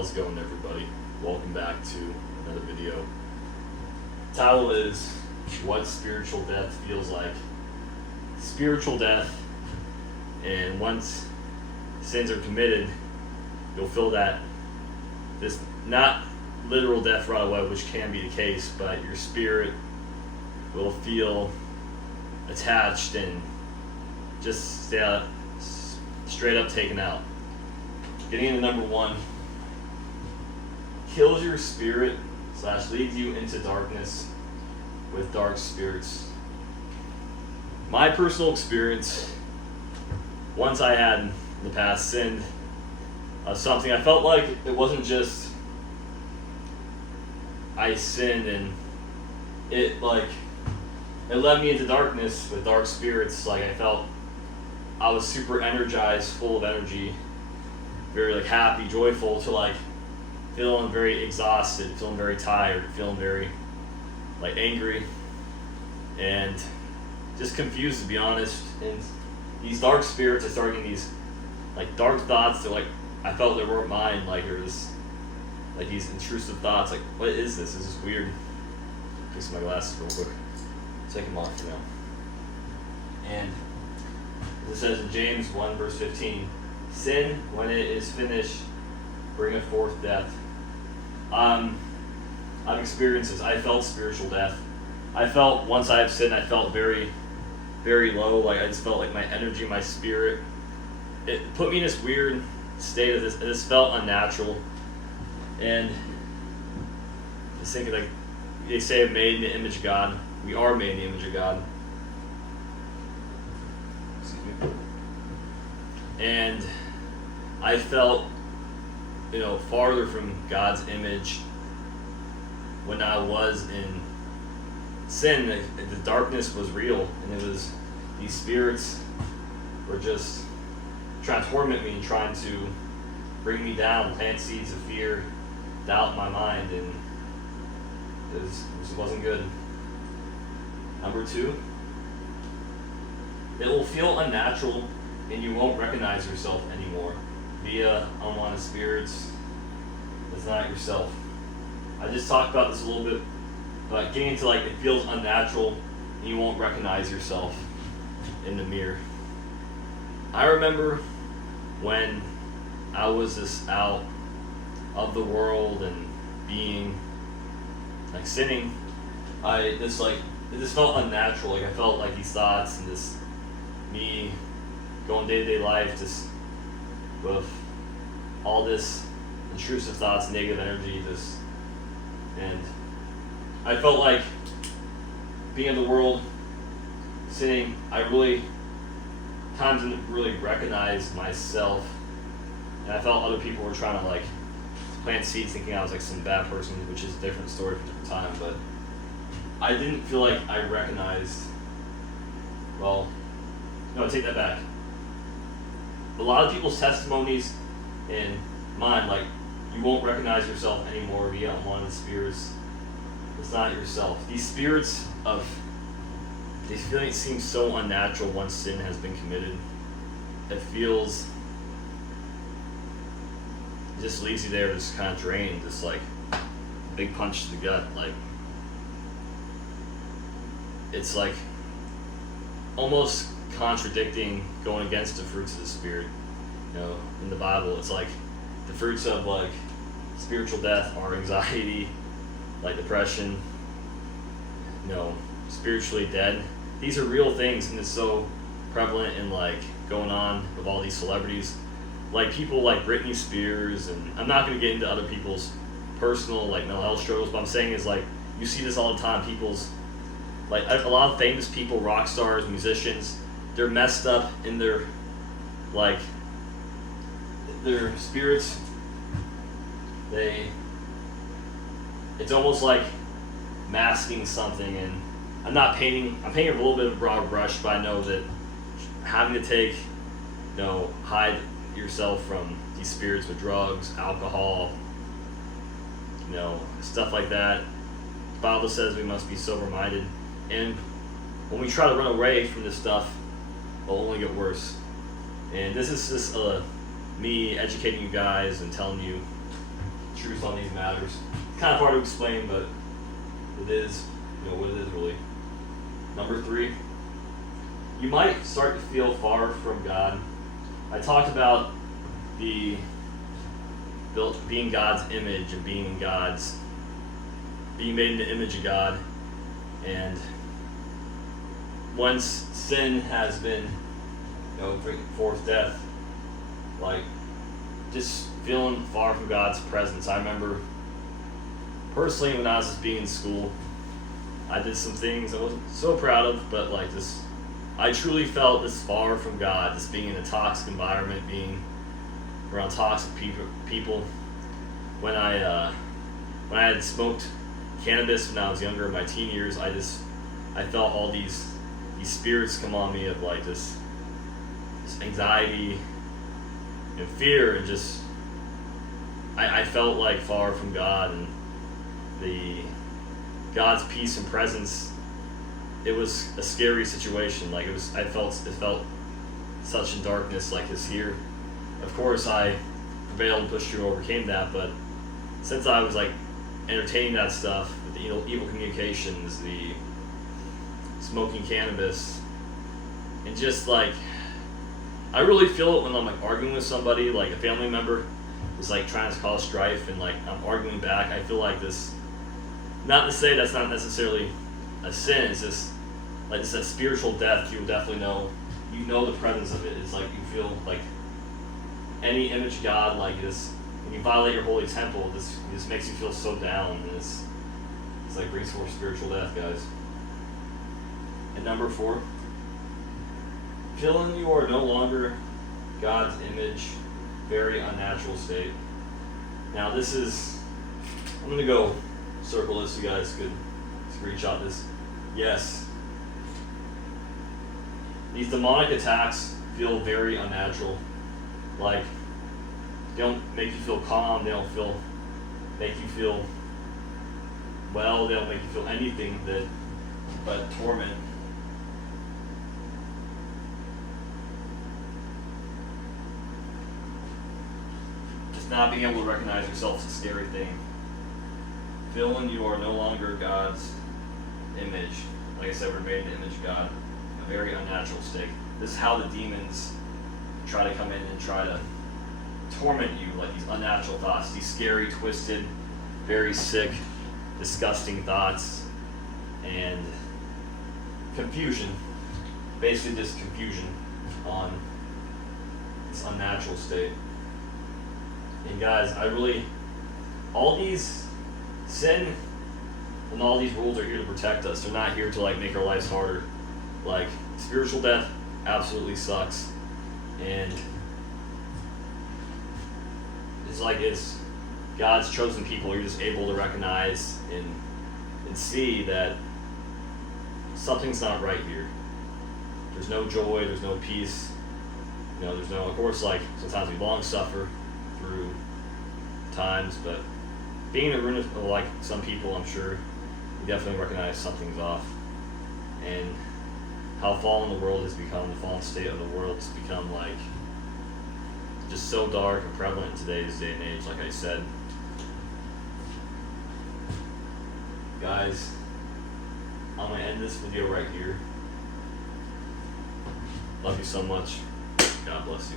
How's it going, everybody? Welcome back to another video. Title is What Spiritual Death Feels Like. Spiritual death, and once sins are committed, you'll feel that this not literal death right away, which can be the case, but your spirit will feel attached and just straight up taken out. Getting into number one, kills your spirit / leads you into darkness with dark spirits. My personal experience, once I had in the past sinned of something, I felt like it wasn't just I sinned and it led me into darkness with dark spirits. Like I felt I was super energized, full of energy, very happy, joyful, to feeling very exhausted, feeling very tired, feeling very angry, and just confused, to be honest. And these dark spirits, I started getting these dark thoughts that I felt they weren't mine. There was these intrusive thoughts. What is this? This is weird. Fix my glasses real quick. Take them off for now. And as it says in James 1 verse 15, sin, when it is finished, bringeth forth death. I've experienced this. I felt spiritual death. I felt once I have sinned, I felt very, very low. I just felt my energy, my spirit. It put me in this weird state of this. This felt unnatural. And just thinking, they say, made in the image of God. We are made in the image of God. Excuse me. And I felt, farther from God's image when I was in sin. The darkness was real, and it was these spirits were just trying to torment me and trying to bring me down, plant seeds of fear, doubt in my mind, and it wasn't good. Number two, it will feel unnatural and you won't recognize yourself anymore via unwanted spirits. It's not yourself. I just talked about this a little bit, but getting into it feels unnatural and you won't recognize yourself in the mirror. I remember when I was just out of the world and being sinning, it just felt unnatural. I felt these thoughts and this me going day-to-day life just with all this intrusive thoughts, negative energy, and I felt being in the world, sinning, times didn't really recognize myself, and I felt other people were trying to plant seeds thinking I was some bad person, which is a different story for a different time, but I didn't feel I recognized, no, take that back. A lot of people's testimonies and mine, you won't recognize yourself anymore via unwanted spirits. It's not yourself. These spirits these feelings seem so unnatural once sin has been committed. It just leaves you there just kind of drained, just big punch to the gut. It's almost contradicting, going against the fruits of the spirit. In the Bible, it's the fruits of spiritual death are anxiety, depression, spiritually dead. These are real things, and it's so prevalent in going on with all these celebrities, people like Britney Spears. And I'm not going to get into other people's personal mental health struggles, but I'm saying is you see this all the time. People's a lot of famous people, rock stars, musicians, they're messed up in their spirits. It's almost masking something, and I'm painting a little bit of a broad brush, but I know that having to hide yourself from these spirits with drugs, alcohol, stuff like that. The Bible says we must be sober-minded, and when we try to run away from this stuff, it'll only get worse. And this is just me educating you guys and telling you truth on these matters. It's kind of hard to explain, but it is, what it is really. Number 3, you might start to feel far from God. I talked about being God's image and being made in the image of God. And once sin has been, bringing forth death, like just feeling far from God's presence. I remember personally when I was just being in school, I did some things I wasn't so proud of, but like this, I truly felt this far from God, just being in a toxic environment, being around toxic people. When I had smoked cannabis when I was younger, in my teen years, I felt all these spirits come on me of like this anxiety and fear, and just I felt like far from God, and God's peace and presence. It was a scary situation. Like it felt such in darkness, like it's here. Of course, I prevailed, pushed through, overcame that. But since I was like entertaining that stuff, with the evil communications, the smoking cannabis, and just like I really feel it when I'm like arguing with somebody, like a family member is like trying to cause strife, and like I'm arguing back. I feel like this. Not to say that's not necessarily a sin. It's just like it's a spiritual death. You'll definitely know. You know the presence of it. It's like you feel like any image of God, like this. When you violate your holy temple, this makes you feel so down, and it's like brings forth spiritual death, guys. And number 4, feeling you are no longer God's image, very unnatural state. Now this is, I'm gonna go circle this so you guys could screenshot this. Yes, these demonic attacks feel very unnatural. Like, they don't make you feel calm, they don't make you feel well, they don't make you feel anything but torment. Just not being able to recognize yourself is a scary thing. Feeling you are no longer God's image. Like I said, we're made in the image of God. A very unnatural state. This is how the demons try to come in and try to torment you, like these unnatural thoughts, these scary, twisted, very sick, disgusting thoughts, and confusion. Basically just confusion on this unnatural state. And guys, all these sin and all these rules are here to protect us. They're not here to like make our lives harder. Like, spiritual death absolutely sucks, and it's God's chosen people. You're just able to recognize and see that something's not right here. There's no joy, there's no peace, there's no, of course, like sometimes we long suffer through times, but being in a room of like some people, I'm sure you definitely recognize something's off. And how fallen the world has become, the fallen state of the world has become like just so dark and prevalent in today's day and age, like I said. Guys, I'm going to end this video right here. Love you so much. God bless you.